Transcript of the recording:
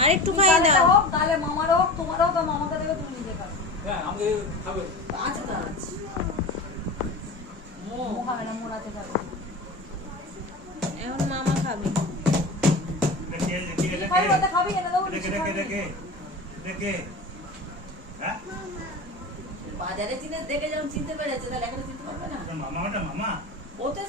আর একটু খাইয়ে দাও। তাহলে মামারও হোক তোমারও হোক মামাকে দেবে তুমি নিজে খাবে। হ্যাঁ আমাকে খাবে। আছে তো আছে মো খাবে না মোর খাবে। এখন মামা খাবে। দেখে দেখে কি খাবি এনে দেবো দেখে দেখে দেখে দেখে হ্যাঁ? বাজারে চিনে দেখে যখন চিনতে পেরেছে তাহলে এখন চিনতে পারবে না? মামা ওটা মামা? ও তো